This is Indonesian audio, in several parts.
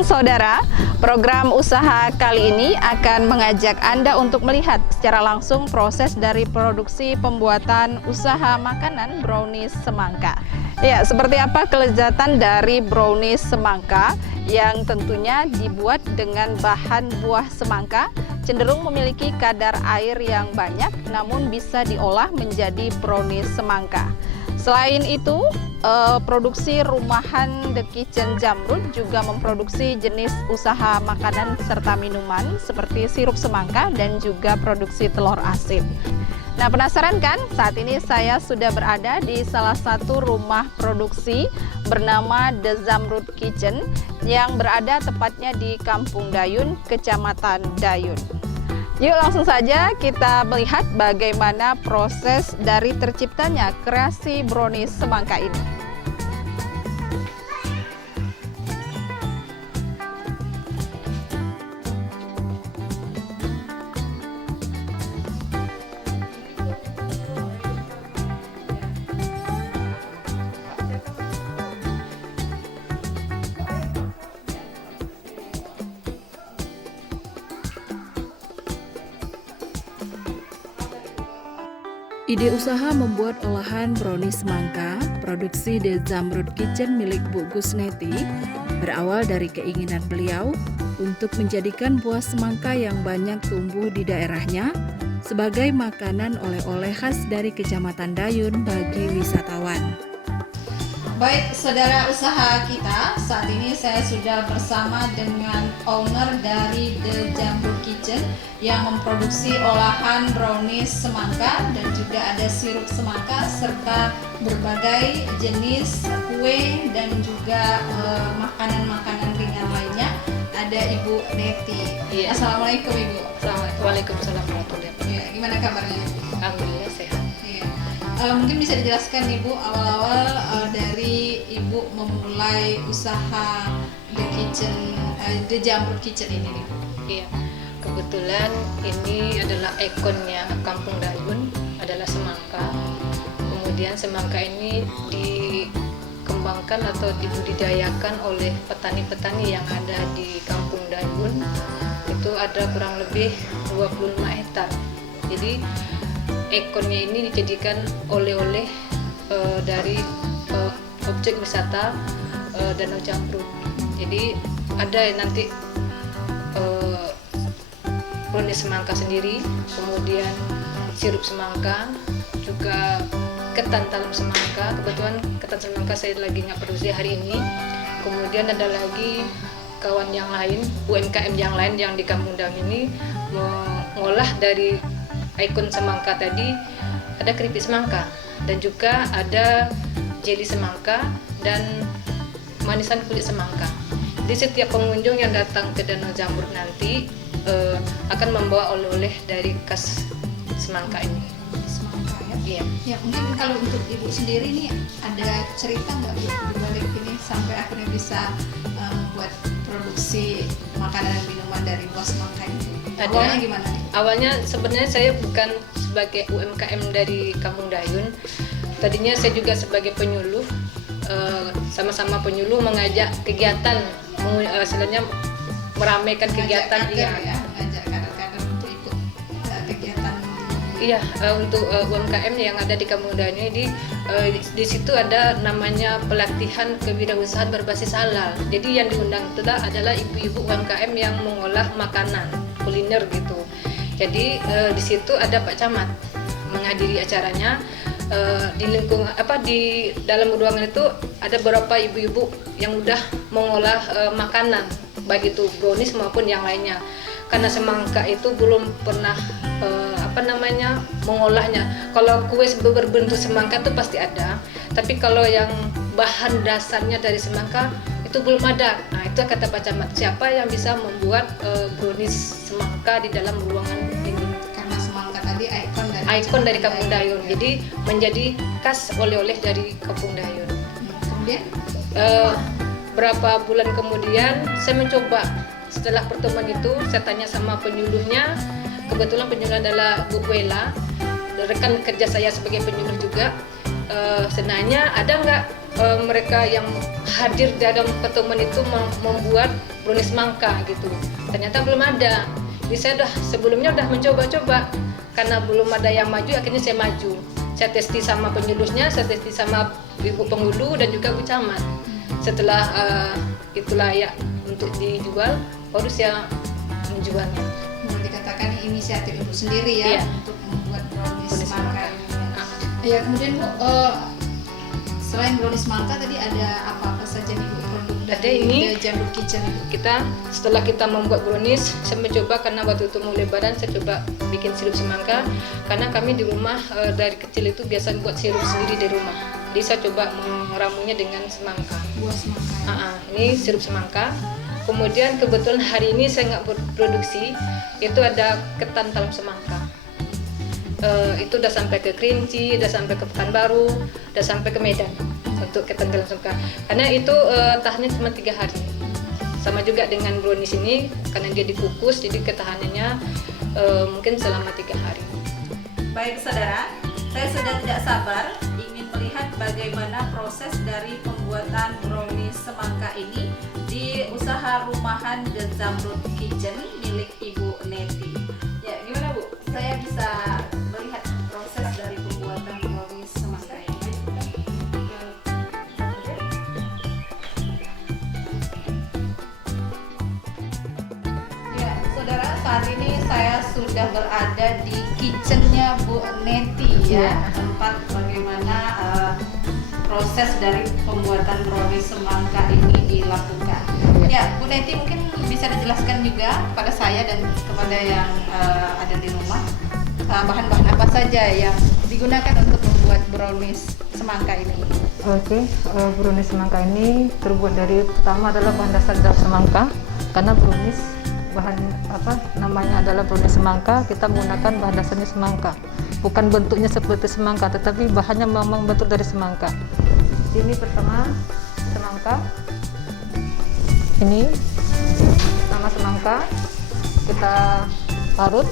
siang saudara, program usaha kali ini akan mengajak Anda untuk melihat secara langsung proses dari produksi pembuatan usaha makanan brownies semangka. Ya, seperti apa kelezatan dari brownies semangka yang tentunya dibuat dengan bahan buah semangka, cenderung memiliki kadar air yang banyak namun bisa diolah menjadi brownies semangka. Selain itu, produksi rumahan The Kitchen Jamrud juga memproduksi jenis usaha makanan serta minuman seperti sirup semangka dan juga produksi telur asin. Nah, penasaran kan? Saat ini saya sudah berada di salah satu rumah produksi bernama The Jamrud Kitchen yang berada tepatnya di Kampung Dayun, Kecamatan Dayun. Yuk langsung saja kita melihat bagaimana proses dari terciptanya kreasi brownies semangka ini. Ide usaha membuat olahan brownies semangka, produksi The Jamrud Kitchen milik Bu Gusneti, berawal dari keinginan beliau untuk menjadikan buah semangka yang banyak tumbuh di daerahnya sebagai makanan oleh-oleh khas dari Kecamatan Dayun bagi wisatawan. Baik, saudara usaha kita, saat ini saya sudah bersama dengan owner dari The Jamrud Kitchen yang memproduksi olahan brownies semangka dan juga ada sirup semangka serta berbagai jenis kue dan juga makanan-makanan ringan lainnya. Ada Ibu Neti. Iya. Assalamualaikum Ibu. Waalaikumsalam warahmatullahi wabarakatuh. Ya, gimana kabarnya? Alhamdulillah sehat. Iya. Mungkin bisa dijelaskan Ibu awal-awal dari Ibu memulai usaha The Jamrud Kitchen ini Ibu. Iya. Kebetulan ini adalah ikonnya Kampung Dayun, adalah semangka. Kemudian semangka ini dikembangkan atau dibudidayakan oleh petani-petani yang ada di Kampung Dayun. Itu ada kurang lebih 25 hektar. Jadi ikonnya ini dijadikan oleh-oleh dari objek wisata Danau Jamrud. Jadi ada nanti brownies semangka sendiri, kemudian sirup semangka, juga ketan talam semangka. Kebetulan ketan semangka saya lagi nggak produksi hari ini. Kemudian ada lagi kawan yang lain, UMKM yang lain yang di Kampung Dayun ini mengolah dari ikon semangka tadi, ada keripik semangka dan juga ada jeli semangka dan manisan kulit semangka. Di setiap pengunjung yang datang ke Danau Jamrud nanti akan membawa oleh-oleh dari khas semangka ini. Semangka ya? Iya. Ya, mungkin kalau untuk Ibu sendiri nih ada cerita nggak Bu di balik ini sampai akhirnya bisa membuat produksi makanan dan minuman dari buah semangka ini? Ada. Awalnya gimana nih? Awalnya sebenarnya saya bukan sebagai UMKM dari Kampung Dayun. Tadinya saya juga sebagai penyuluh, sama-sama penyuluh mengajak kegiatan, istilahnya meramaikan kegiatan. Mengajak kader-kader untuk ikut kegiatan. Iya, untuk UMKM yang ada di Kampung Dayun ini di situ ada namanya pelatihan kewirausahaan berbasis halal. Jadi yang diundang itu adalah ibu-ibu UMKM yang mengolah makanan kuliner gitu. Jadi di situ ada Pak Camat menghadiri acaranya. Di dalam ruangan itu ada beberapa ibu-ibu yang udah mengolah makanan, baik itu brownies maupun yang lainnya. Karena semangka itu belum pernah mengolahnya. Kalau kue berbentuk semangka itu pasti ada, tapi kalau yang bahan dasarnya dari semangka itu belum ada. Nah, itu kata Pak Camat, siapa yang bisa membuat brownies semangka di dalam ruangan ini? Karena semangka tadi Ikon dari Kampung Dayun, jadi menjadi khas oleh-oleh dari Kampung Dayun. Kemudian berapa bulan kemudian saya mencoba. Setelah pertemuan itu saya tanya sama penyuluhnya, kebetulan penyuluh adalah Bu Wela, rekan kerja saya sebagai penyuluh juga. Senanya ada nggak mereka yang hadir dalam pertemuan itu membuat brownies semangka gitu. Ternyata belum ada. Jadi saya sebelumnya udah mencoba-coba, karena belum ada yang maju, akhirnya saya maju. Saya testi sama penyulusnya, saya testi sama ibu penghulu dan juga bu camat. Setelah itu layak untuk dijual, baru saya menjualnya. Boleh dikatakan inisiatif ibu sendiri ya, Iya. untuk membuat brownies Brownies semangka. semangka. Ya, kemudian Bu, selain brownies semangka tadi ada apa saja nih Bu produk Ada dari ini. The Jamrud Kitchen Ibu? Setelah kita membuat brownies, saya mencoba, karena waktu itu mau lebaran saya coba bikin sirup semangka, karena kami di rumah dari kecil itu biasa buat sirup sendiri di rumah. Jadi saya coba meramunya dengan semangka. Buah semangka. Ini sirup semangka. Kemudian kebetulan hari ini saya nggak produksi, itu ada ketan talam semangka. Itu udah sampai ke Kerinci, udah sampai ke Pekanbaru, udah sampai ke Medan untuk ketan talam semangka. Karena itu tahannya cuma 3 hari. Sama juga dengan brownies ini, karena dia dikukus, jadi ketahanannya mungkin selama 3 hari. Baik saudara, saya sudah tidak sabar ingin melihat bagaimana proses dari pembuatan brownies semangka ini di usaha rumahan The Zamrud Kitchen milik Ibu Neti. Ya, gimana Bu? Saya bisa melihat proses dari pembuatan brownies semangka ini. Ya, saudara, saat ini saya sudah berada di kitchennya Bu Neti ya, tempat bagaimana proses dari pembuatan brownies semangka ini dilakukan. Ya, Bu Neti mungkin bisa dijelaskan juga kepada saya dan kepada yang ada di rumah bahan-bahan apa saja yang digunakan untuk membuat brownies semangka ini. Oke, brownies semangka ini terbuat dari, pertama adalah bahan dasar daun semangka, karena brownies bahan namanya adalah brownies semangka, kita menggunakan bahan dasarnya semangka, bukan bentuknya seperti semangka, tetapi bahannya memang bentuk dari semangka. Ini pertama semangka, ini sama semangka kita parut,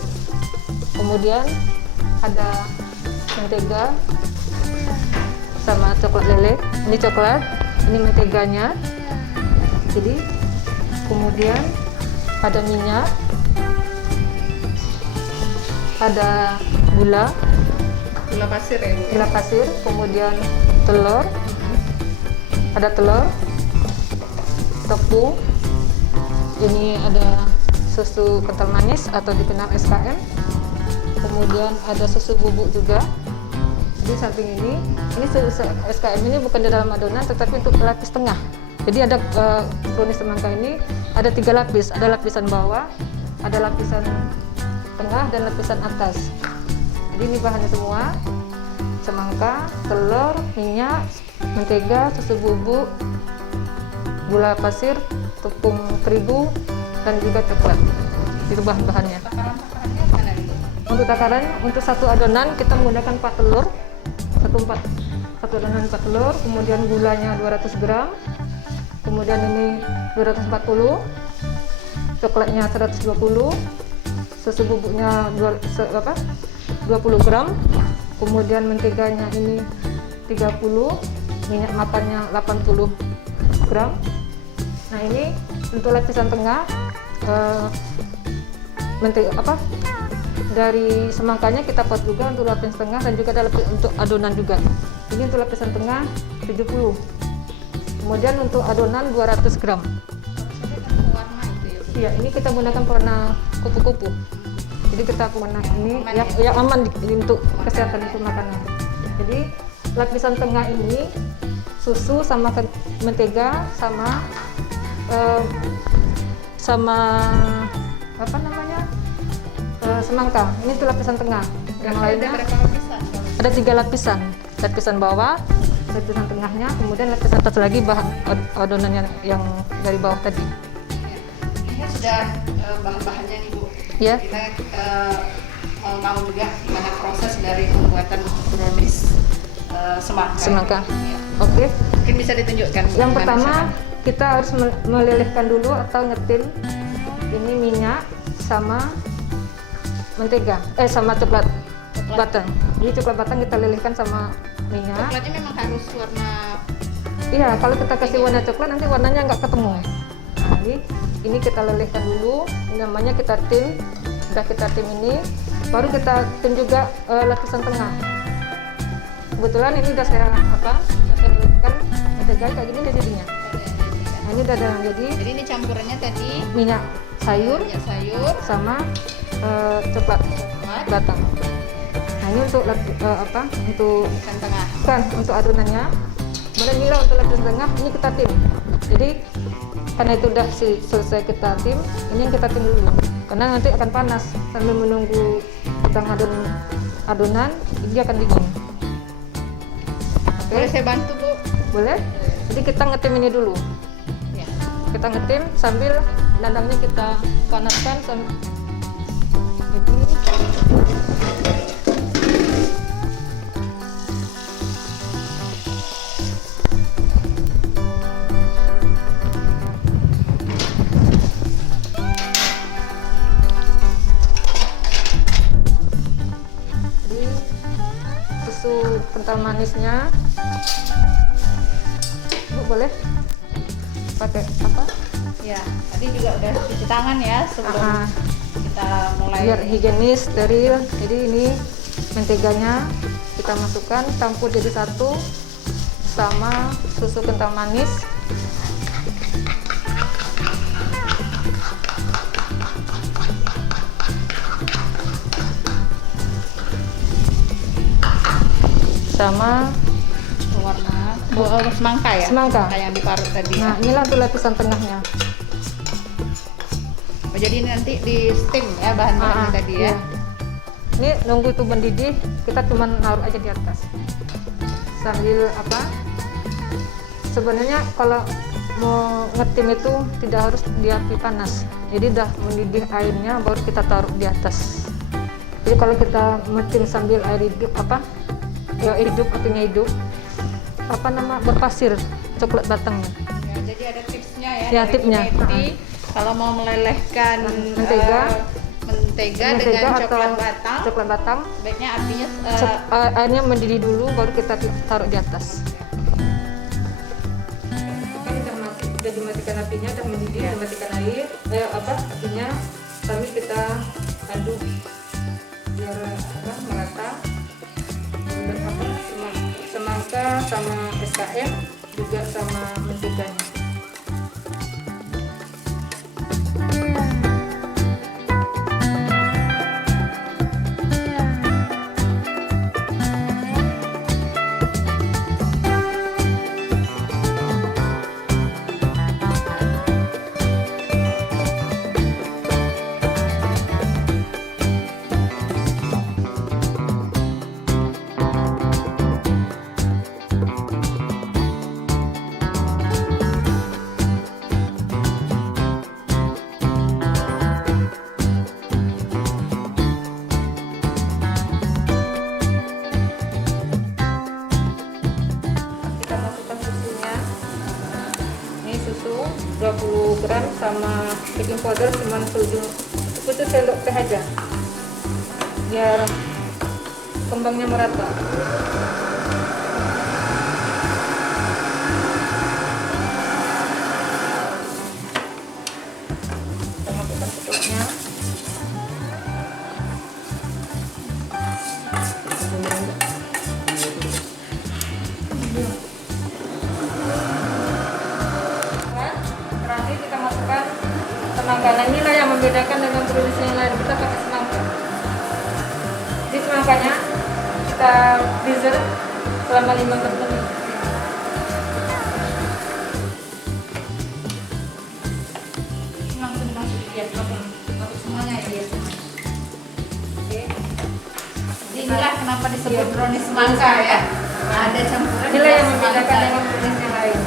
kemudian ada mentega sama coklat lele. Ini coklat, ini menteganya. Jadi kemudian ada minyak, ada gula Pasir ya Bu. gula pasir, kemudian telur, ada telur, tepung, ini ada susu kental manis atau dikenal SKM, kemudian ada susu bubuk juga. Di samping ini susu SKM ini bukan di dalam adonan, tetapi untuk lapis tengah. Jadi ada brownies semangka ini ada 3 lapis, ada lapisan bawah, ada lapisan tengah, dan lapisan atas. Jadi ini bahannya semua: semangka, telur, minyak, mentega, susu bubuk, gula pasir, tepung terigu, dan juga coklat. Itu bahan-bahannya. Takaran-takarannya mana nih Bu? Untuk takaran, untuk satu adonan kita menggunakan 4 telur, satu adonan 4 telur, kemudian gulanya 200 gram, kemudian ini 240, coklatnya 120, susu bubuknya 20 gram, kemudian menteganya ini 30, minyak makannya 80 gram. Nah, ini untuk lapisan tengah dari semangkanya kita pot juga untuk lapisan tengah, dan juga ada untuk adonan juga. Ini untuk lapisan tengah 70, kemudian untuk adonan 200 gram. Warna itu ya Bu. Iya, ini kita gunakan warna kupu-kupu. Jadi kita gunakan ini yang aman untuk kesehatan untuk makanan. Jadi lapisan tengah ini susu sama mentega sama semangka. Ini itu lapisan tengah. Yang lainnya Ada berapa lapisan? ada 3 lapisan. Lapisan bawah, lapisan tengahnya, kemudian lapisan atas lagi adonan yang dari bawah tadi. Ini sudah bahan-bahannya nih Bu. Ya. Kita mau juga gimana proses dari pembuatan brownies semangka. Semangka. Ya. Oke. Mungkin bisa ditunjukkan Bu, Yang gimana pertama caranya? kita harus melelehkan dulu atau ngetil ini minyak sama mentega, sama coklat batang. Jadi coklat batang kita lelehkan sama minyak. Coklatnya memang harus warna Iya, kalau kita kasih warna coklat nanti warnanya nggak ketemu. Nah, ini kita lelehkan dulu. Ini namanya kita tim. Sudah kita tim ini, baru kita tim juga lapisan tengah. Kebetulan ini udah saya lelehkan mentega kayak gini udah jadinya. Nah, ini udah ada yang jadi. Jadi ini campurannya tadi Minyak sayur minyak sayur sama coklat batang. Nah, ini untuk untuk lapisan tengah. bukan untuk adonannya. Kemudian nila untuk lapisan tengah ini kita tim. Jadi karena itu udah selesai kita tim, ini yang kita tim dulu. Karena nanti akan panas sambil menunggu kita ngadon adonan, dia akan dingin. Oke, Boleh saya bantu, Bu? boleh. Jadi kita ngetim ini dulu. Ya. Kita ngetim sambil dandangnya kita panaskan sambil ini. Jadi susu kental manisnya, Bu, boleh pakai apa? Ya, tadi juga udah cuci tangan ya sebelum Ah, kita mulai. biar higienis, steril. Jadi ini menteganya kita masukkan, campur jadi satu sama susu kental manis. Sama warna semangka ya? Semangka. Kayak yang diparut tadi ya. nah inilah tuh lapisan tengahnya. Oh, jadi ini nanti di steam ya bahan-bahannya tadi ya. iya. Ini nunggu itu mendidih, kita cuma naruh aja di atas sambil sebenarnya kalau mau ngetim itu tidak harus di api panas, jadi udah mendidih airnya baru kita taruh di atas. Jadi kalau kita ngetim sambil air hidup apinya hidup berpasir coklat batangnya. Ya, jadi ada tipsnya ya. Ya, dari tipsnya. Bu Neti. Kalau mau melelehkan mentega dengan coklat batang, sebaiknya apinya airnya mendidih dulu baru kita taruh di atas. Udah dimatikan apinya, udah mendidih, dimatikan air, apinya, sambil kita aduk biar merata. Semangka sama SKM juga sama menteganya. Kita masukkan susunya. Ini susu 20 gram sama baking powder cuma satu sendok teh aja biar kembangnya merata. Kita masukkan pupuknya. Terakhir kita masukkan semangka. Nah, inilah yang membedakan dengan produksi yang lain, kita pakai semangka. Jadi semangkanya kita freezer selama 15 menit. langsung dimasukin ya, masuk semuanya ya. Oke. Jadi inilah kenapa disebut brownies semangka ya. Nah, ada campuran Inilah yang semangka. membedakan dengan produksi yang lain.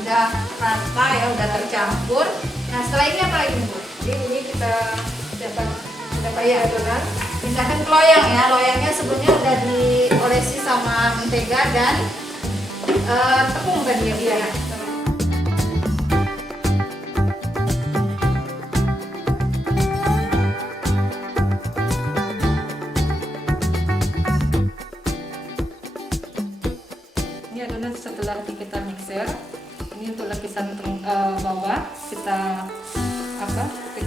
Udah rata ya, udah tercampur. Nah, setelah ini apa lagi Bu? Jadi ini kita siapkan sudah Iya. pakai adonan. Pindahkan ke loyang ya. Loyangnya sebelumnya udah diolesi sama mentega dan tepung tadi ya Bu ya. ini adonan setelah kita mixer. Ini untuk lapisan bawah kita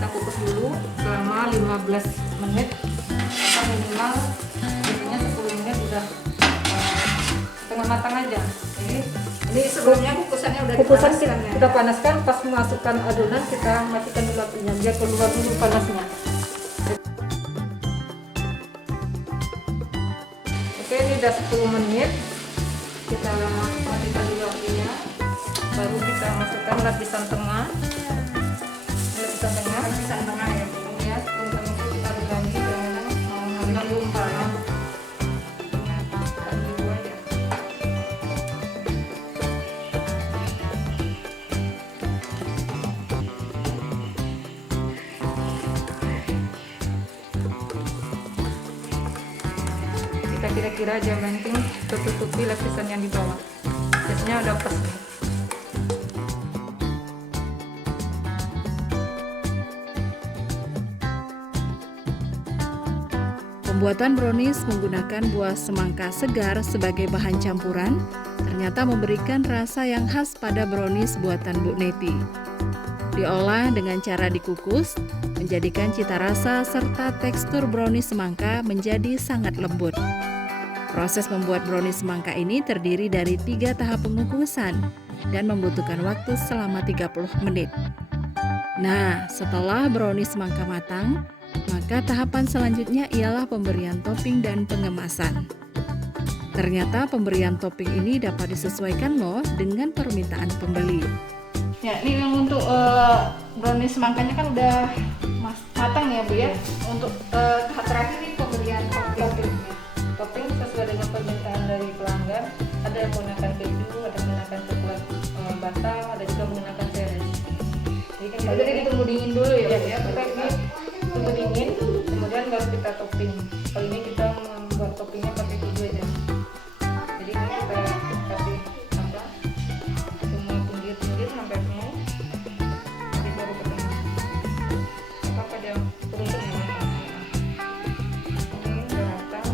kukus dulu selama 15 menit atau minimal biasanya 10 menit udah setengah matang aja. Ini sebelumnya kukusannya udah Kukusan dipanaskan ya? kita panaskan, pas memasukkan adonan kita matikan dulu apinya biar keluar dulu panasnya. Oke, ini udah 10 menit kita matikan dulu apinya, baru kita masukkan lapisan tengah ya Bu. Ya, tengah itu kita aduk lagi dengan mengambil umpama dulu aja. Kita kira-kira aja, penting tutupi lapisan yang di bawah. Biasanya udah pas nih. Pembuatan brownies menggunakan buah semangka segar sebagai bahan campuran ternyata memberikan rasa yang khas pada brownies buatan Bu Neti. Diolah dengan cara dikukus, menjadikan cita rasa serta tekstur brownies semangka menjadi sangat lembut. Proses membuat brownies semangka ini terdiri dari 3 tahap pengukusan dan membutuhkan waktu selama 30 menit. Nah, setelah brownies semangka matang, maka tahapan selanjutnya ialah pemberian topping dan pengemasan. Ternyata pemberian topping ini dapat disesuaikan loh dengan permintaan pembeli. Ya, ini yang untuk brownies semangkanya kan udah matang ya Bu ya. Untuk tahap terakhir ini pemberian topping. Topping sesuai dengan permintaan dari pelanggan. Ada yang menggunakan keju, ada yang menggunakan coklat batam, ada juga menggunakan seres. Jadi ditunggu dingin dulu ya Bu ya. Kita ini tunggu dingin, kemudian baru kita topping. Kali ini kita membuat toppingnya pakai keju aja. Jadi ini kita kasih semua pinggir-pinggir sampai penuh. Jadi baru ketemu. Apa dia turun ya? Ini udah matang.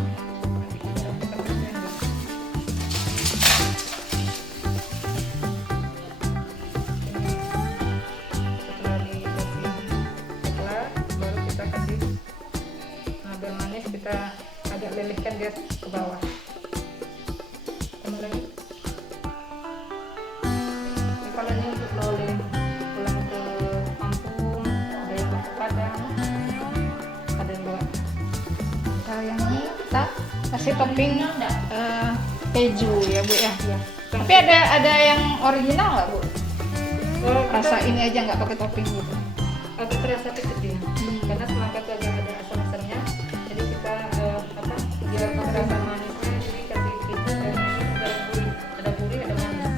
Nanti kita lakukan blender. Setelah dikasih coklat, baru kita kasih biar manis, kita agak lelehkan dia ke bawah. Tambah lagi. Ini kalau ini untuk oleh pulang ke kampung, ada yang mau ke Padang, ada yang bawa. Kalau yang ini kita kasih topping keju ya Bu ya. Tapi ada yang original nggak Bu? Rasa ini aja nggak pakai topping gitu. Agak terasa kecil dia, karena semangka itu agak ada asam-asamnya. Jadi kita biar pakai rasa manisnya, jadi kasih keju dan ini ada gurih, ada manis.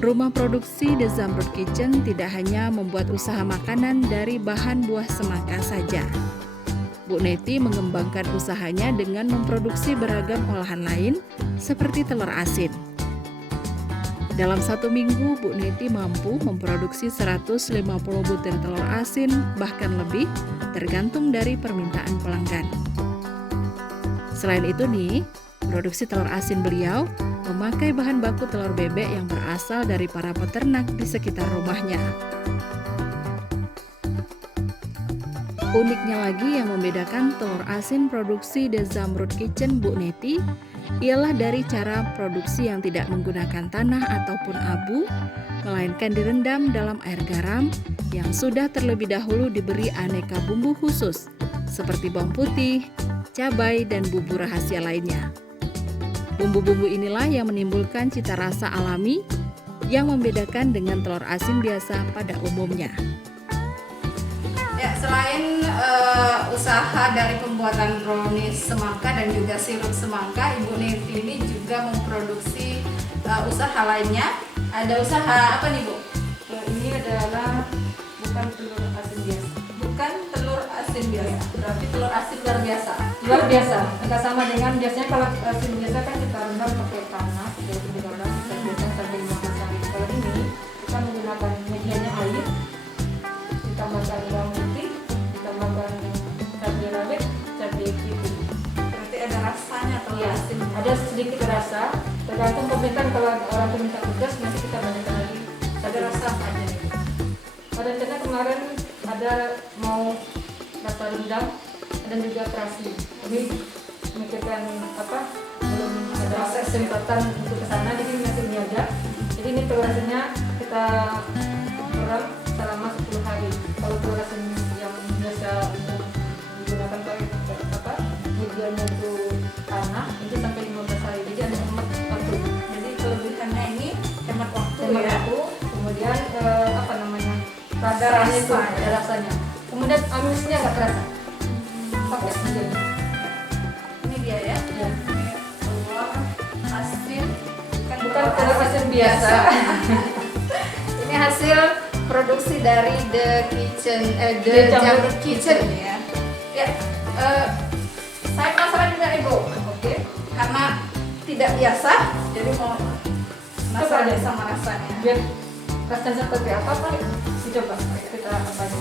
Rumah produksi The Zamrud Kitchen tidak hanya membuat usaha makanan dari bahan buah semangka saja. Bu Neti mengembangkan usahanya dengan memproduksi beragam olahan lain seperti telur asin. Dalam 1 minggu, Bu Neti mampu memproduksi 150 butir telur asin, bahkan lebih, tergantung dari permintaan pelanggan. Selain itu nih, produksi telur asin beliau memakai bahan baku telur bebek yang berasal dari para peternak di sekitar rumahnya. Uniknya lagi yang membedakan telur asin produksi The Zamrud Kitchen Bu Neti ialah dari cara produksi yang tidak menggunakan tanah ataupun abu, melainkan direndam dalam air garam yang sudah terlebih dahulu diberi aneka bumbu khusus seperti bawang putih, cabai, dan bumbu rahasia lainnya. Bumbu-bumbu inilah yang menimbulkan cita rasa alami yang membedakan dengan telur asin biasa pada umumnya. Ya, selain usaha dari pembuatan brownies semangka dan juga sirup semangka, Ibu Neti ini juga memproduksi usaha lainnya. Ada usaha apa nih Bu? Ini adalah bukan telur asin biasa. Bukan telur asin biasa, berarti telur asin luar biasa. Luar biasa, nggak sama dengan biasanya kalau asin biasa kan kita rendam pakai panas, jadi rasanya atau Iya, asin? ada sedikit rasa, tergantung permintaan. Kalau orang peminta pedas nanti kita bandingkan lagi. Ada rasa apa aja nih? Pada rencana kemarin ada mau rasa rendang dan juga terasi. Ini memikirkan belum ada kesempatan untuk ke sana, jadi masih ini aja. Jadi ini telur asinnya kita kurang selama 10 hari. Kalau telur asin yang biasa untuk digunakan medianya itu tanah itu sampai 15 hari. Jadi ada hemat waktu. Jadi kelebihannya ini hemat waktu Hemat ya. waktu. Kemudian Ada rasanya itu rasa, ada rasanya. Kemudian amisnya nggak terasa. Pakai aja. Ini dia ya. Ya. Telur asin Bukan telur asin biasa. Ini hasil produksi dari The The Jamrud Kitchen ya. Ya, saya penasaran juga Ibu. Oke. Karena tidak biasa, jadi mau penasaran Coba deh. sama rasanya. Biar rasanya seperti apa Pak? Dicoba kita apa di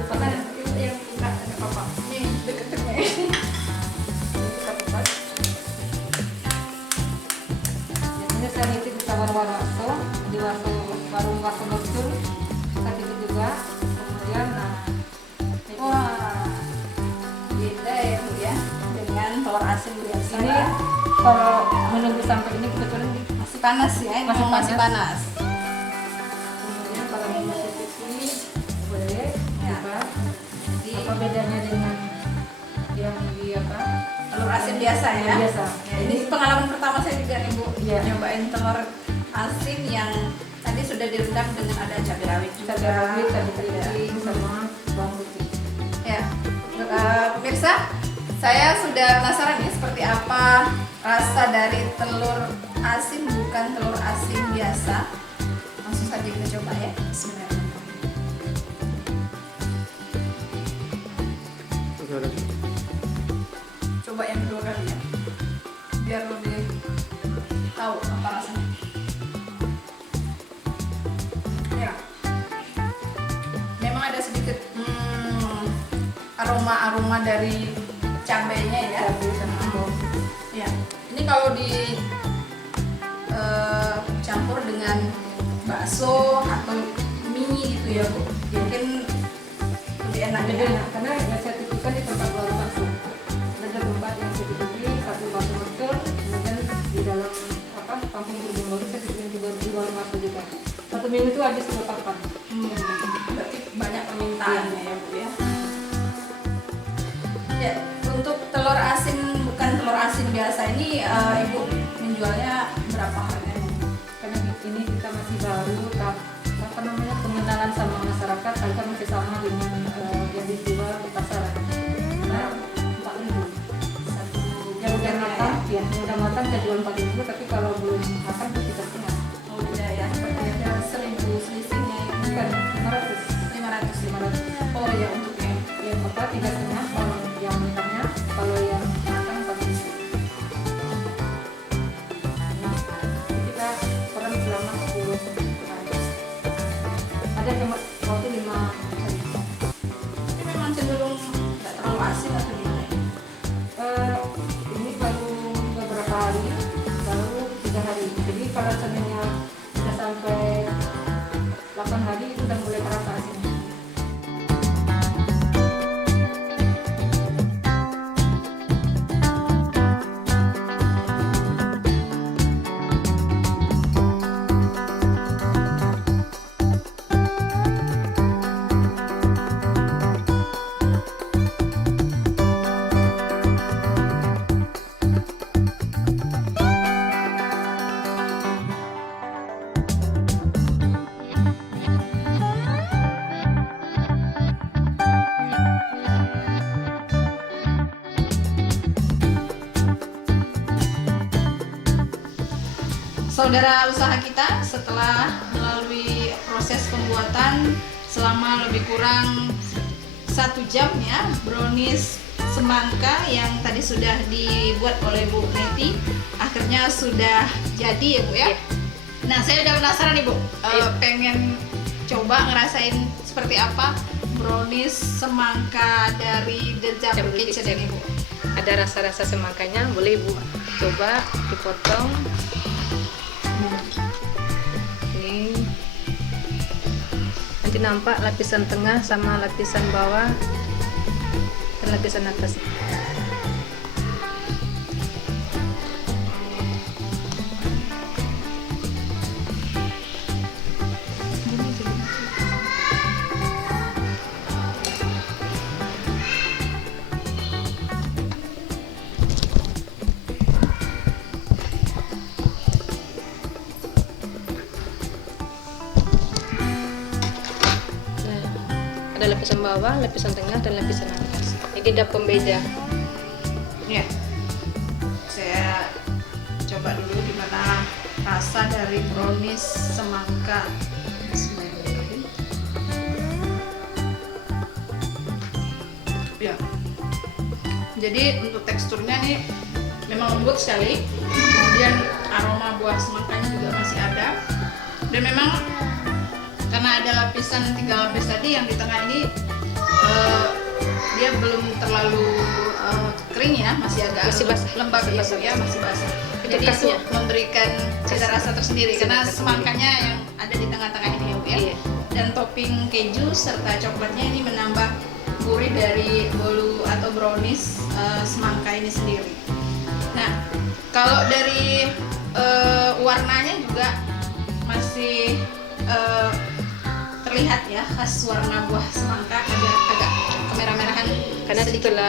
Bukan yang buka ada apa? Nih deket-deketnya ini. kita buka. Biasanya saya nitip di warung-warung di warung Warso kita titip juga. Kemudian Wah, beda ya Bu ya dengan telur asin biasa. ini kalau menunggu sampai ini kebetulan masih panas ya, ini Masih masih panas. kemudian kalau mau ini boleh Ya. coba. Jadi Apa bedanya dengan yang di telur asin biasa ya. Yang biasa. Ya, ini pengalaman pertama saya juga nih Bu, Iya. nyobain telur asin yang tadi sudah direndam dengan ada cabai rawit juga. cabai rawit, cabai Iya. keriting sama bawang putih. Ya, pemirsa, saya sudah penasaran nih seperti apa rasa dari telur asin bukan telur asin biasa. Langsung saja kita coba ya. Bismillahirrahmanirrahim. Coba yang kedua kali ya, biar lebih tahu apa rasanya. Ya, memang ada sedikit aroma dari cabenya ya. Cabai sama bawang putih. Ya, ini kalau di campur dengan bakso atau mie gitu ya Bu, mungkin lebih enak Jadi ya. enak karena yang saya titipkan di tempat warung bakso. Ada tempat yang saya titipi satu warung bakso, kemudian di dalam kampung Gunung Baru saya titipin di warung bakso juga. Satu minggu itu habis 2 papan. Berarti banyak permintaannya ya Bu ya. Ya, untuk telur asin bukan telur asin biasa ini Ibu menjualnya berapa harganya? Karena ini kita masih baru, pengenalan sama masyarakat, harga masih sama dengan yang dijual di pasaran. Nah, 4.000. Yang udah matang, ya, yang udah matang saya jual 4.000, tapi kalau belum matang itu 3,5. Oh beda ya, seperti ada 1.000 selisihnya ini. Bukan 500. 500. Oh ya, untuk yang 3,5 kalau yang matangnya, kalau yang matang 4.000. Nah, kita kurang selama 10 hari. Ada yang waktu 5 hari. ini memang cenderung nggak terlalu asin atau gimana? Ini baru beberapa hari, baru 3 hari. Jadi kalau sebenarnya sudah sampai 8 hari itu udah mulai terasa asin. Saudara usaha kita setelah melalui proses pembuatan selama lebih kurang 1 jam ya, brownies semangka yang tadi sudah dibuat oleh Bu Neti akhirnya sudah jadi ya Bu ya. Nah saya udah penasaran nih Bu, pengen coba ngerasain seperti apa brownies semangka dari The Jamrud Kitchen ini, Bu. Ada rasa-rasa semangkanya, boleh Ibu coba dipotong. Ini nanti nampak lapisan tengah sama lapisan bawah dan lapisan atas. Ada lapisan bawah, lapisan tengah, dan lapisan atas. Ini ada pembeda. Ya, saya coba dulu gimana rasa dari brownies semangka. Bismillahirrahmanirrahim. Ya, jadi untuk teksturnya nih memang lembut sekali. Kemudian aroma buah semangkanya juga masih ada. Dan memang karena ada lapisan 3 lapis tadi, yang di tengah ini dia belum terlalu kering ya, masih agak basah. lembab Masih gitu basah. ya, masih basah. Jadi itu khasnya. memberikan cita rasa tersendiri karena Cita rasa semangkanya yang ada di tengah-tengah ini ya, Bu, ya. Iya. Dan topping keju serta coklatnya ini menambah gurih dari bolu atau brownies semangka ini sendiri. Nah, kalau dari warnanya juga masih terlihat ya, khas warna buah semangka, agak kemerah-merahan Karena sedikit. setelah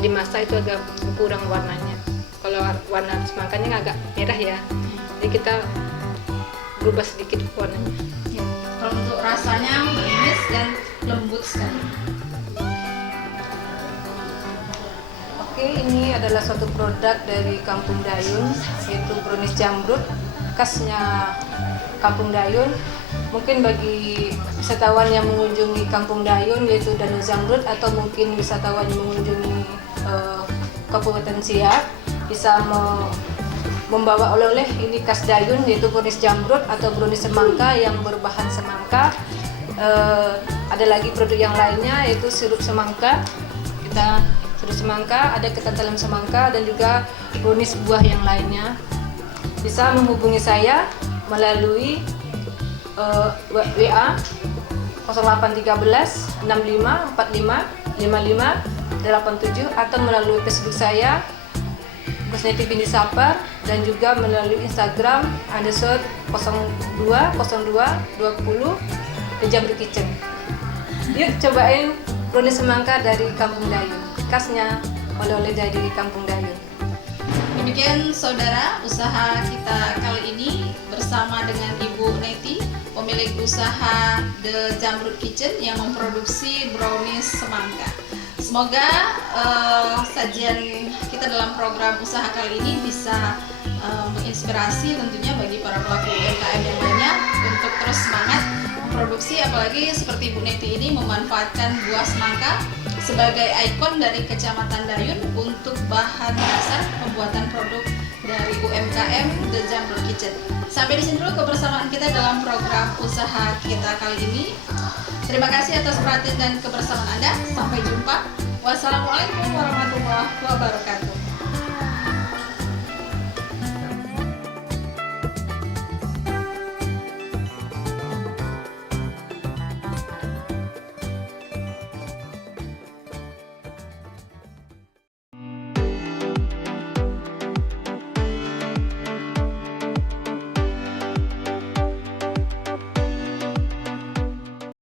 dimasak itu agak kurang warnanya. Kalau warna semangkanya agak merah ya, jadi kita berubah sedikit warnanya. Ya. Kalau untuk rasanya manis dan lembut sekali. Oke, ini adalah suatu produk dari Kampung Dayun, yaitu brownies Jamrud, khasnya Kampung Dayun. Mungkin bagi wisatawan yang mengunjungi Kampung Dayun, yaitu Danau Jamrud, atau mungkin wisatawan yang mengunjungi Kabupaten Siak, bisa membawa oleh-oleh ini khas Dayun, yaitu brownies Jamrud atau brownies semangka yang berbahan semangka. Ada lagi produk yang lainnya, yaitu sirup semangka. Sirup semangka, ada ketantalan semangka, dan juga brownies buah yang lainnya. Bisa menghubungi saya melalui WA 0813 65 45 55 87, atau melalui Facebook saya Gusneti Binti Sapar, dan juga melalui Instagram _020220 The Jamrud Kitchen. Yuk cobain brownies semangka dari Kampung Dayun, khasnya oleh-oleh dari Kampung Dayun. Demikian saudara, usaha kita kali ini bersama dengan Ibu Neti, pemilik usaha The Jamrud Kitchen yang memproduksi brownies semangka. Semoga sajian kita dalam program usaha kali ini bisa menginspirasi tentunya bagi para pelaku UMKM yang lainnya untuk terus semangat memproduksi, apalagi seperti Ibu Neti ini memanfaatkan buah semangka sebagai ikon dari Kecamatan Dayun untuk bahan dasar pembuatan produk dari UMKM The Jamrud Kitchen. Sampai di sini dulu kebersamaan kita dalam program usaha kita kali ini. Terima kasih atas perhatian dan kebersamaan Anda. Sampai jumpa. Wassalamualaikum warahmatullahi wabarakatuh.